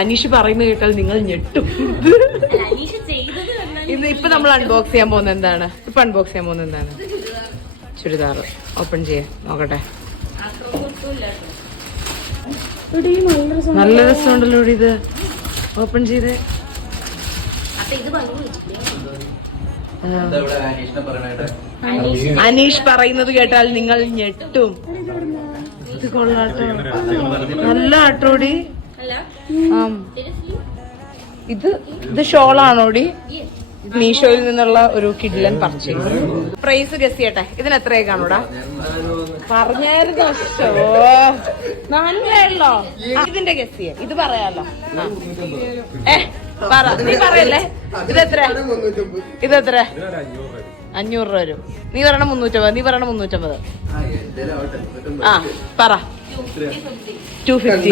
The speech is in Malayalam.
അനീഷ് പറയുന്നത് കേട്ടാൽ നിങ്ങൾ ഞെട്ടും. ഇത് ഇപ്പൊ നമ്മൾ അൺബോക്സ് ചെയ്യാൻ പോകുന്നത് എന്താണ്? ചുരിദാർ ഓപ്പൺ ചെയ്യാം, നോക്കട്ടെ. നല്ല രസമുണ്ടല്ലോ ഇത്. ഓപ്പൺ ചെയ്ത് അനീഷ് പറയുന്നത് കേട്ടാൽ നിങ്ങൾ ഞെട്ടും. ഇത് കൊള്ളാട്ടോ, നല്ല ആട്ടോടി. ഇത് ഷോളാണോടി? മീഷോയിൽ നിന്നുള്ള ഒരു കിഡ്ലൻ പർച്ചേസ്. പ്രൈസ് ഗസ് ചെയ്യട്ടെ, ഇതിന് എത്രയൊക്കെ കാണൂടാ? പറഞ്ഞായിരുന്നു. നല്ലല്ലോ. ഇതിന്റെ ഗസ് ചെയ്യ, ഇത് പറയാലോ. നീ പറയല്ലേ? ഇതെത്ര? 500 രൂപ വരും. നീ പറയണ 350. നീ പറയണ 350. ആ പറ. 250.